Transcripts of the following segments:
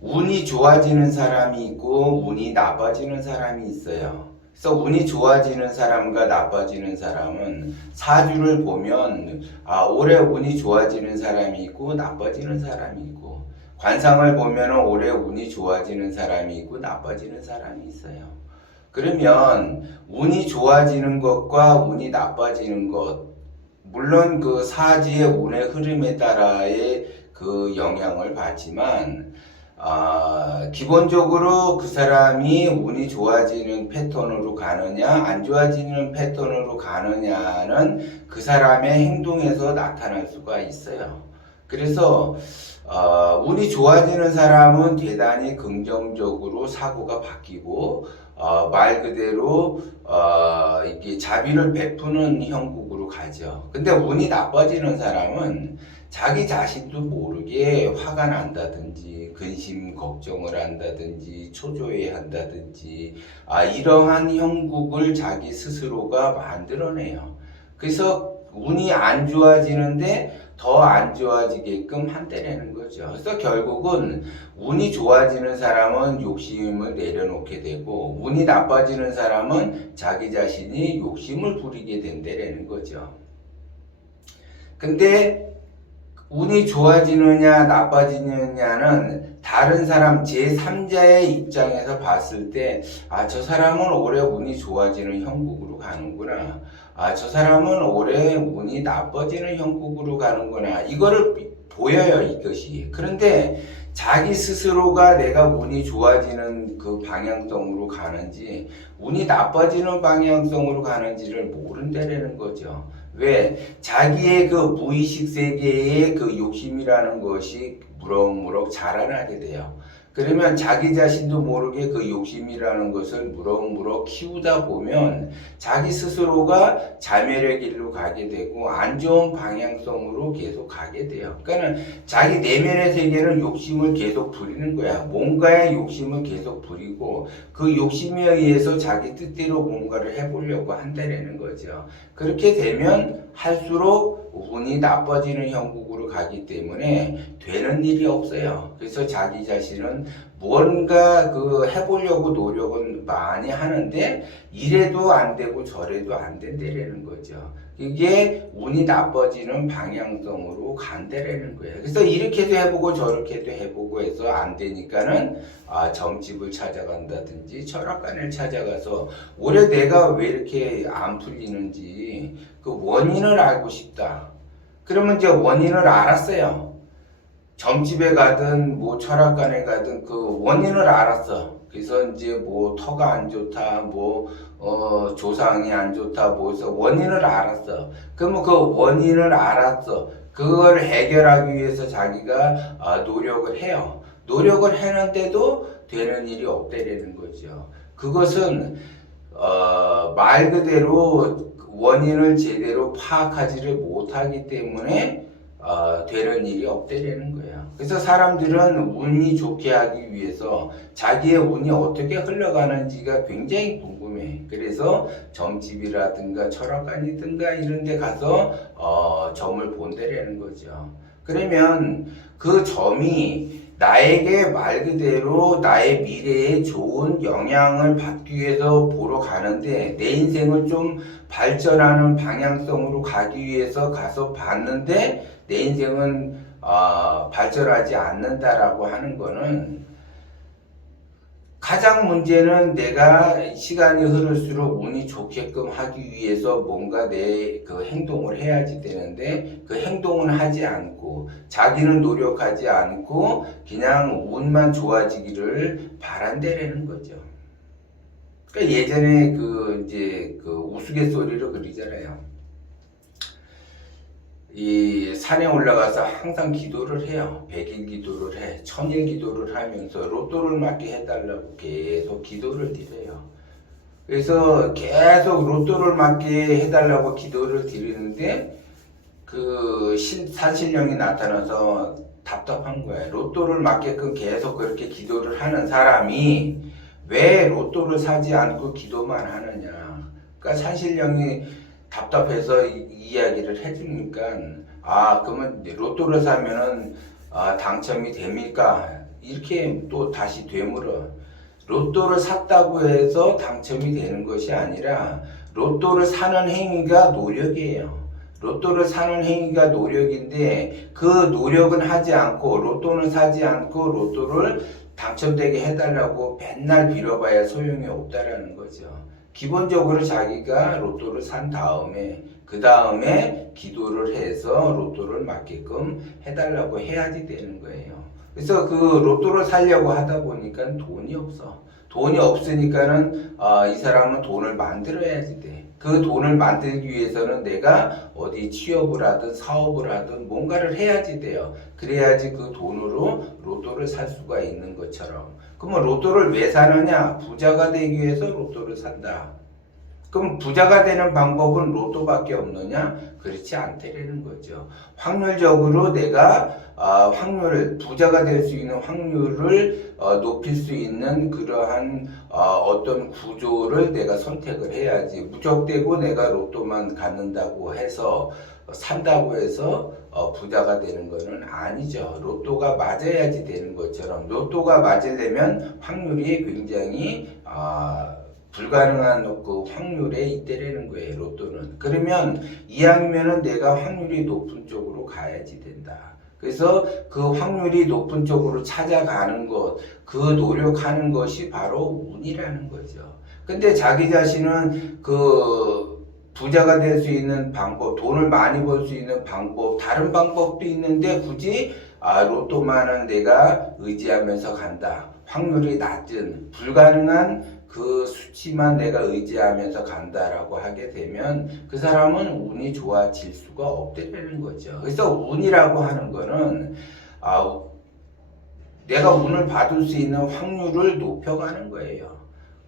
운이 좋아지는 사람이 있고 운이 나빠지는 사람이 있어요. 그래서 운이 좋아지는 사람과 나빠지는 사람은 사주를 보면 올해 운이 좋아지는 사람이 있고 나빠지는 사람이 있고, 관상을 보면 올해 운이 좋아지는 사람이 있고 나빠지는 사람이 있어요. 그러면 운이 좋아지는 것과 운이 나빠지는 것, 물론 그 사지의 운의 흐름에 따라의 그 영향을 받지만, 기본적으로 그 사람이 운이 좋아지는 패턴으로 가느냐 안 좋아지는 패턴으로 가느냐는 그 사람의 행동에서 나타날 수가 있어요. 그래서 운이 좋아지는 사람은 대단히 긍정적으로 사고가 바뀌고, 말 그대로 이게 자비를 베푸는 형국으로 가죠. 근데 운이 나빠지는 사람은 자기 자신도 모르게 화가 난다든지 근심 걱정을 한다든지 초조해 한다든지 이러한 형국을 자기 스스로가 만들어내요. 그래서 운이 안 좋아지는데 더 안 좋아지게끔 한대라는 거죠. 그래서 결국은 운이 좋아지는 사람은 욕심을 내려놓게 되고, 운이 나빠지는 사람은 자기 자신이 욕심을 부리게 된다라는 거죠. 근데 운이 좋아지느냐 나빠지느냐는 다른 사람 제3자의 입장에서 봤을 때 저 사람은 올해 운이 좋아지는 형국으로 가는구나, 저 사람은 올해 운이 나빠지는 형국으로 가는구나, 이거를 보여요, 이것이. 그런데 자기 스스로가 내가 운이 좋아지는 그 방향성으로 가는지 운이 나빠지는 방향성으로 가는지를 모른다는 거죠. 왜? 자기의 그 무의식 세계의 그 욕심이라는 것이 무럭무럭 자라나게 돼요. 그러면 자기 자신도 모르게 그 욕심이라는 것을 무럭무럭 키우다 보면 자기 스스로가 자멸의 길로 가게 되고 안 좋은 방향성으로 계속 가게 돼요. 그러니까 자기 내면의 세계는 욕심을 계속 부리는 거야. 뭔가의 욕심을 계속 부리고 그 욕심에 의해서 자기 뜻대로 뭔가를 해보려고 한다는 거죠. 그렇게 되면 할수록 운이 나빠지는 형국으로 가기 때문에 되는 일이 없어요. 그래서 자기 자신은 뭔가 그 해보려고 노력은 많이 하는데 이래도 안 되고 저래도 안 된다라는 거죠. 이게 운이 나빠지는 방향성으로 간다라는 거예요. 그래서 이렇게도 해보고 저렇게도 해보고 해서 안 되니까는 점집을 찾아간다든지 철학관을 찾아가서 올해 내가 왜 이렇게 안 풀리는지 그 원인을 알고 싶다. 그러면 이제 원인을 알았어요. 점집에 가든 뭐 철학관에 가든 그 원인을 알았어. 그래서 이제 뭐 터가 안 좋다, 뭐 조상이 안 좋다, 뭐 해서 원인을 알았어. 그러면 그 원인을 알았어. 그걸 해결하기 위해서 자기가 노력을 해요. 노력을 했는데도 되는 일이 없다라는 거죠. 그것은 말 그대로 원인을 제대로 파악하지를 못하기 때문에 되는 일이 없다라는 거예요. 그래서 사람들은 운이 좋게 하기 위해서 자기의 운이 어떻게 흘러가는지가 굉장히 궁금해. 그래서 점집이라든가 철학관이든가 이런 데 가서 점을 본다라는 거죠. 그러면 그 점이 나에게 말 그대로 나의 미래에 좋은 영향을 받기 위해서 보러 가는데, 내 인생을 좀 발전하는 방향성으로 가기 위해서 가서 봤는데 내 인생은 발전하지 않는다라고 하는 거는, 가장 문제는 내가 시간이 흐를수록 운이 좋게끔 하기 위해서 뭔가 내 그 행동을 해야지 되는데 그 행동은 하지 않고 자기는 노력하지 않고 그냥 운만 좋아지기를 바란다라는 거죠. 그러니까 예전에 그 이제 그 우스갯소리로 그러잖아요. 이 산에 올라가서 항상 기도를 해요. 100일 기도를 해. 1000일 기도를 하면서 로또를 맞게 해달라고 계속 기도를 드려요. 그래서 계속 로또를 맞게 해달라고 기도를 드리는데 그 산신령이 나타나서 답답한 거예요. 로또를 맞게끔 계속 그렇게 기도를 하는 사람이 왜 로또를 사지 않고 기도만 하느냐. 그러니까 산신령이 답답해서 이야기를 해주니까 그러면 로또를 사면은 당첨이 됩니까? 이렇게 또 다시 되물어. 로또를 샀다고 해서 당첨이 되는 것이 아니라 로또를 사는 행위가 노력이에요. 로또를 사는 행위가 노력인데 그 노력은 하지 않고 로또는 사지 않고 로또를 당첨되게 해달라고 맨날 빌어봐야 소용이 없다라는 거죠. 기본적으로 자기가 로또를 산 다음에 그 다음에 기도를 해서 로또를 맞게끔 해달라고 해야지 되는 거예요. 그래서 그 로또를 사려고 하다 보니까 돈이 없어. 돈이 없으니까는 이 사람은 돈을 만들어야지 돼. 그 돈을 만들기 위해서는 내가 어디 취업을 하든 사업을 하든 뭔가를 해야지 돼요. 그래야지 그 돈으로 로또를 살 수가 있는 것처럼. 그러면 로또를 왜 사느냐? 부자가 되기 위해서 로또를 산다. 그럼 부자가 되는 방법은 로또밖에 없느냐? 그렇지 않다라는 거죠. 확률적으로 내가 부자가 될 수 있는 확률을 높일 수 있는 그러한 어떤 구조를 내가 선택을 해야지. 무턱대고 내가 로또만 갖는다고 해서 산다고 해서 부자가 되는 것은 아니죠. 로또가 맞아야지 되는 것처럼 로또가 맞으려면 확률이 굉장히 불가능한 그 확률에 있다라는 거예요. 로또는. 그러면 이왕이면은 내가 확률이 높은 쪽으로 가야지 된다. 그래서 그 확률이 높은 쪽으로 찾아가는 것, 그 노력하는 것이 바로 운이라는 거죠. 근데 자기 자신은 그 부자가 될 수 있는 방법, 돈을 많이 벌 수 있는 방법, 다른 방법도 있는데 굳이 로또만은 내가 의지하면서 간다. 확률이 낮은 불가능한 그 수치만 내가 의지하면서 간다라고 하게 되면 그 사람은 운이 좋아질 수가 없다는 거죠. 그래서 운이라고 하는 거는 내가 운을 받을 수 있는 확률을 높여가는 거예요.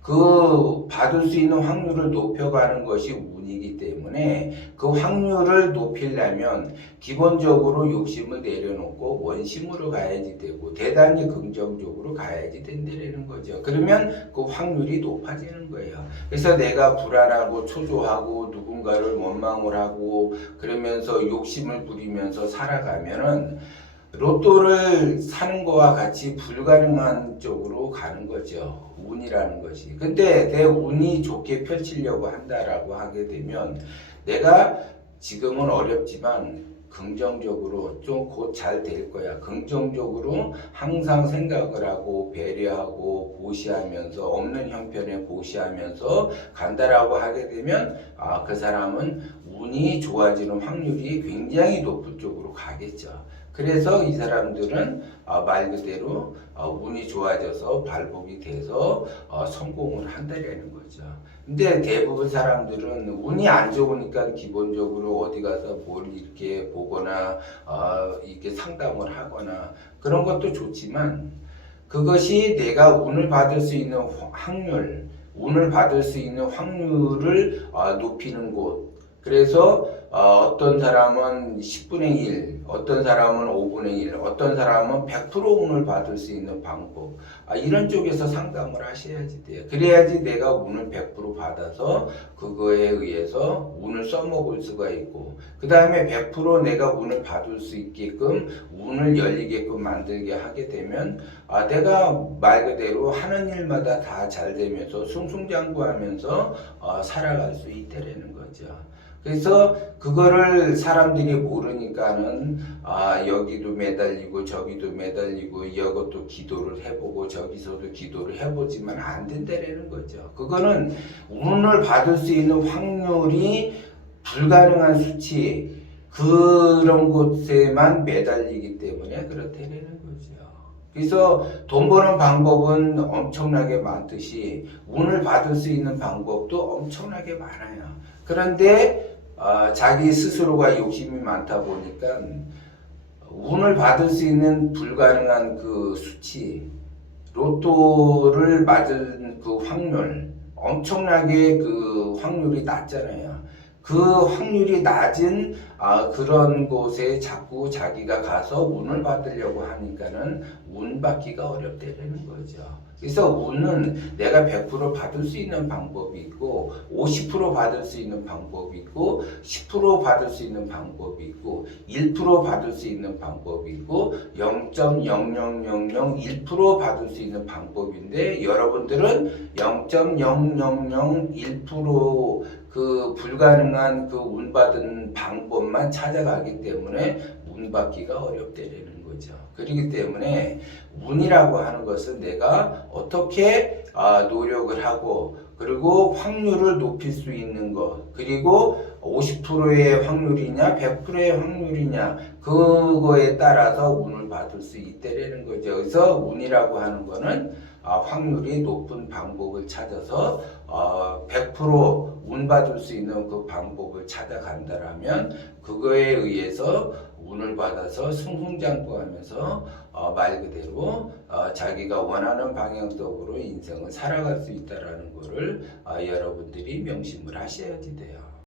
그 받을 수 있는 확률을 높여가는 것이 운이기 때문에 그 확률을 높이려면 기본적으로 욕심을 내려놓고 원심으로 가야지 되고 대단히 긍정적으로 가야지 된다는 거죠. 그러면 그 확률이 높아지는 거예요. 그래서 내가 불안하고 초조하고 누군가를 원망을 하고 그러면서 욕심을 부리면서 살아가면은 로또를 사는 거와 같이 불가능한 쪽으로 가는 거죠. 운이라는 것이. 근데 내 운이 좋게 펼치려고 한다라고 하게 되면 내가 지금은 어렵지만 긍정적으로 좀 곧 잘 될 거야. 긍정적으로 항상 생각을 하고 배려하고 보시하면서 없는 형편에 보시하면서 간다라고 하게 되면 그 사람은 운이 좋아지는 확률이 굉장히 높은 쪽으로 가겠죠. 그래서 이 사람들은 말 그대로 운이 좋아져서 발복이 돼서 성공을 한다는 거죠. 근데 대부분 사람들은 운이 안 좋으니까 기본적으로 어디 가서 뭘 이렇게 보거나 이렇게 상담을 하거나 그런 것도 좋지만 그것이 내가 운을 받을 수 있는 확률, 운을 받을 수 있는 확률을 높이는 곳. 그래서 어떤 사람은 10분의 1, 어떤 사람은 5분의 1, 어떤 사람은 100% 운을 받을 수 있는 방법. 이런 쪽에서 상담을 하셔야지 돼요. 그래야지 내가 운을 100% 받아서 그거에 의해서 운을 써먹을 수가 있고 그 다음에 100% 내가 운을 받을 수 있게끔 운을 열리게끔 만들게 하게 되면 내가 말 그대로 하는 일마다 다 잘 되면서 승승장구하면서 살아갈 수 있다라는 거죠. 그래서 그거를 사람들이 모르니까는 여기도 매달리고 저기도 매달리고 이것도 기도를 해보고 저기서도 기도를 해보지만 안 된다라는 거죠. 그거는 운을 받을 수 있는 확률이 불가능한 수치 그런 곳에만 매달리기 때문에 그렇다라는 거죠. 그래서 돈 버는 방법은 엄청나게 많듯이 운을 받을 수 있는 방법도 엄청나게 많아요. 그런데 자기 스스로가 욕심이 많다 보니까 운을 받을 수 있는 불가능한 그 수치, 로또를 맞은 그 확률, 엄청나게 그 확률이 낮잖아요. 그 확률이 낮은 그런 곳에 자꾸 자기가 가서 운을 받으려고 하니까는 운 받기가 어렵다는 거죠. 그래서 운은 내가 100% 받을 수 있는 방법이 있고 50% 받을 수 있는 방법이 있고 10% 받을 수 있는 방법이 있고 1% 받을 수 있는 방법이 있고 0.00001% 받을 수 있는 방법인데 여러분들은 0.0001% 그 불가능한 그 운 받은 방법만 찾아가기 때문에 운 받기가 어렵다는 거죠. 그렇기 때문에 운이라고 하는 것은 내가 어떻게 노력을 하고 그리고 확률을 높일 수 있는 것 그리고 50%의 확률이냐 100%의 확률이냐 그거에 따라서 운을 받을 수 있다는 거죠. 그래서 운이라고 하는 거는 확률이 높은 방법을 찾아서 100% 운 받을 수 있는 그 방법을 찾아간다라면 그거에 의해서 운을 받아서 승승장구하면서 말 그대로 자기가 원하는 방향성으로 인생을 살아갈 수 있다라는 것을 여러분들이 명심을 하셔야지 돼요.